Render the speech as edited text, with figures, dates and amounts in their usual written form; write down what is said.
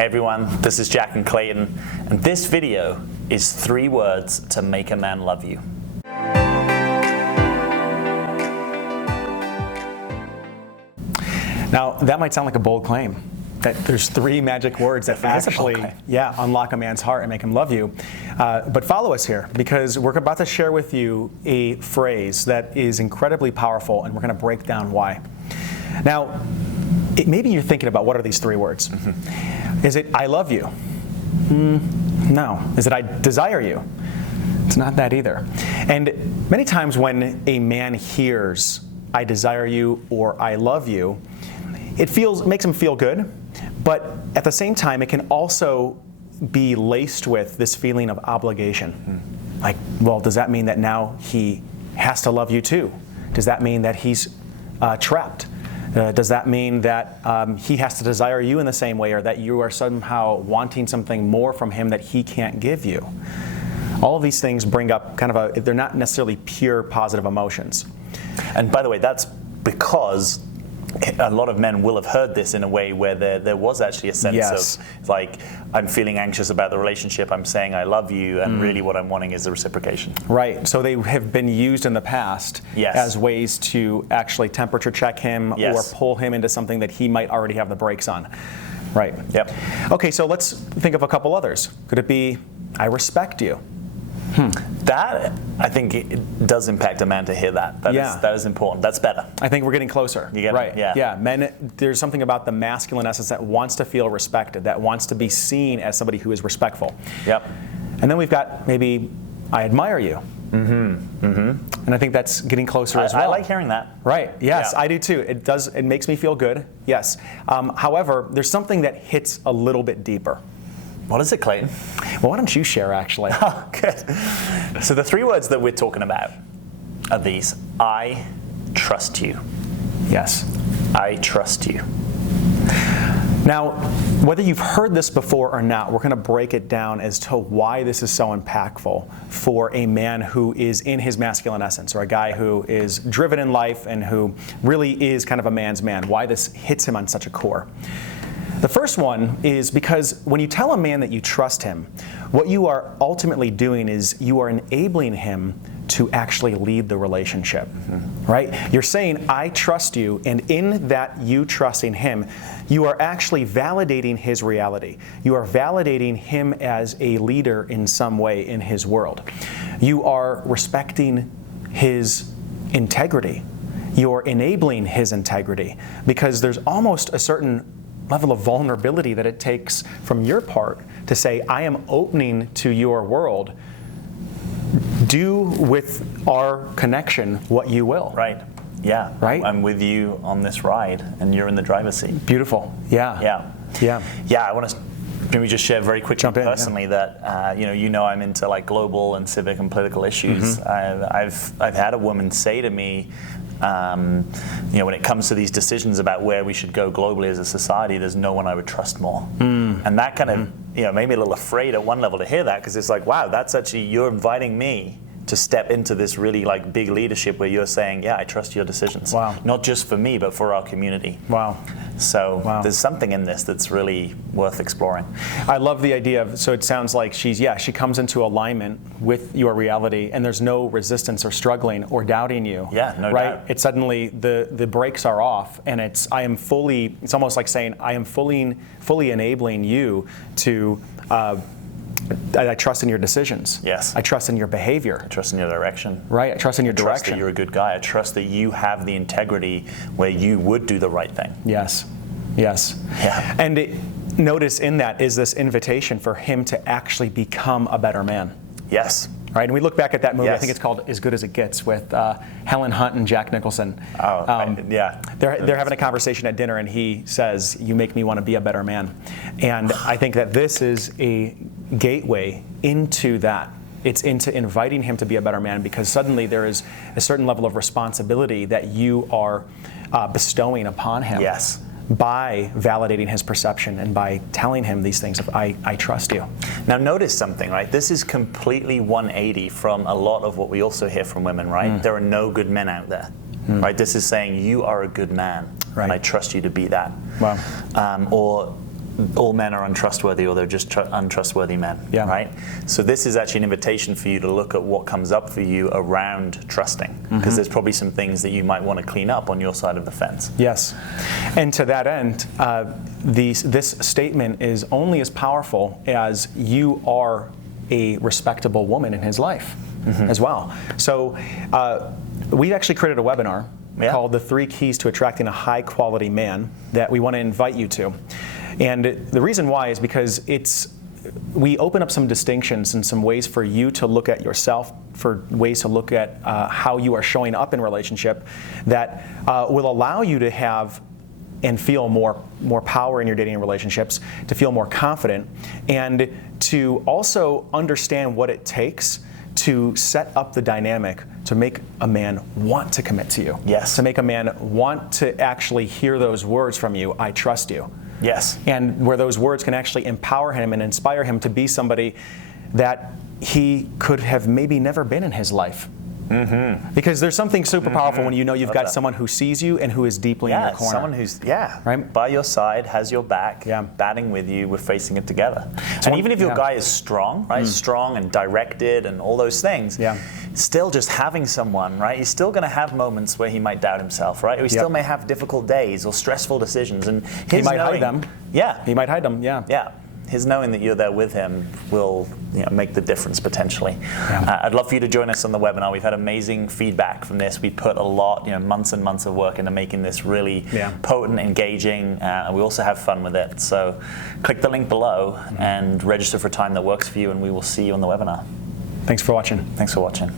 Hey everyone, this is Jack and Clayton, and this video is 3 words to make a man love you. Now, that might sound like a bold claim, that there's 3 magic words that actually, unlock a man's heart and make him love you. But follow us here, because we're about to share with you a phrase that is incredibly powerful, and we're going to break down why. Now, maybe you're thinking about, what are these 3 words? Is it, I love you? No. Is it, I desire you? It's not that either. And many times when a man hears, I desire you or I love you, it makes him feel good, but at the same time, it can also be laced with this feeling of obligation. Like, well, does that mean that now he has to love you too? Does that mean that he's trapped? Does that mean that he has to desire you in the same way, or that you are somehow wanting something more from him that he can't give you? All of these things bring up kind of they're not necessarily pure positive emotions. And by the way, that's because a lot of men will have heard this in a way where there was actually a sense of, like, I'm feeling anxious about the relationship, I'm saying I love you, and really what I'm wanting is the reciprocation. Right, so they have been used in the past as ways to actually temperature check him or pull him into something that he might already have the brakes on. Right. Yep. Okay, so let's think of a couple others. Could it be, I respect you? That, I think, it does impact a man to hear that. That is important. That's better. I think we're getting closer. You get right. it? Yeah. Men, there's something about the masculine essence that wants to feel respected, that wants to be seen as somebody who is respectful. Yep. And then we've got maybe, I admire you. And I think that's getting closer as well. I like hearing that. Right. Yes, I do too. It makes me feel good. Yes. However, there's something that hits a little bit deeper. What is it, Clayton? Well, why don't you share, actually? Oh, good. So the 3 words that we're talking about are these. I trust you. Yes. I trust you. Now, whether you've heard this before or not, we're going to break it down as to why this is so impactful for a man who is in his masculine essence, or a guy who is driven in life and who really is kind of a man's man, why this hits him on such a core. The first one is because when you tell a man that you trust him, what you are ultimately doing is you are enabling him to actually lead the relationship, right? You're saying, I trust you, and in that you trusting him, you are actually validating his reality. You are validating him as a leader in some way in his world. You are respecting his integrity. You're enabling his integrity, because there's almost a certain level of vulnerability that it takes from your part to say, I am opening to your world. Do with our connection what you will. Right. Yeah. Right? I'm with you on this ride, and you're in the driver's seat. Beautiful. Yeah. Yeah. Yeah. Yeah. I want to maybe just share very quickly personally that I'm into like global and civic and political issues. I've had a woman say to me, when it comes to these decisions about where we should go globally as a society, there's no one I would trust more. And that kind of made me a little afraid at one level to hear that, because it's like, wow, that's actually, you're inviting me to step into this really like big leadership where you're saying, yeah, I trust your decisions. Wow. Not just for me, but for our community. Wow. So there's something in this that's really worth exploring. I love the idea of, so it sounds like she comes into alignment with your reality, and there's no resistance or struggling or doubting you. Yeah, no doubt. It's suddenly the brakes are off, and it's almost like saying, I am fully enabling you to, I trust in your decisions. Yes. I trust in your behavior. I trust in your direction. Right. I trust in your direction. I trust that you're a good guy. I trust that you have the integrity where you would do the right thing. Yes. Yes. Yeah. And notice in that is this invitation for him to actually become a better man. Yes. Right. And we look back at that movie. I think it's called As Good as It Gets, with Helen Hunt and Jack Nicholson. Yeah. They're having a conversation at dinner, and he says, "You make me want to be a better man." And I think that this is a gateway into that. It's into inviting him to be a better man, because suddenly there is a certain level of responsibility that you are bestowing upon him. Yes. By validating his perception and by telling him these things of, I trust you. Now notice something, right? This is completely 180 from a lot of what we also hear from women, right? There are no good men out there, right? This is saying, you are a good man, and I trust you to be that. Wow. Or all men are untrustworthy or they're just untrustworthy men, Yeah. right? So this is actually an invitation for you to look at what comes up for you around trusting, because there's probably some things that you might want to clean up on your side of the fence. Yes. And to that end, this statement is only as powerful as you are a respectable woman in his life as well. So we've actually created a webinar called The 3 Keys to Attracting a High Quality Man that we want to invite you to. And the reason why is because we open up some distinctions and some ways for you to look at yourself, for ways to look at how you are showing up in relationship that will allow you to have and feel more power in your dating relationships, to feel more confident, and to also understand what it takes to set up the dynamic to make a man want to commit to you. Yes. To make a man want to actually hear those words from you, I trust you. Yes. And where those words can actually empower him and inspire him to be somebody that he could have maybe never been in his life. Because there's something super powerful when you know you've got someone who sees you and who is deeply in your corner. Someone who's right? by your side, has your back, Yeah. batting with you, we're facing it together. So and even if your yeah. guy is strong, right, strong and directed and all those things, still just having someone, right, he's still going to have moments where he might doubt himself, right? Or he still may have difficult days or stressful decisions. And He might hide them. Yeah. He might hide them, yeah. Yeah. His knowing that you're there with him will make the difference potentially. Yeah. I'd love for you to join us on the webinar. We've had amazing feedback from this. We put a lot, months and months of work into making this really potent, engaging, and we also have fun with it. So click the link below and register for a time that works for you, and we will see you on the webinar. Thanks for watching. Thanks for watching.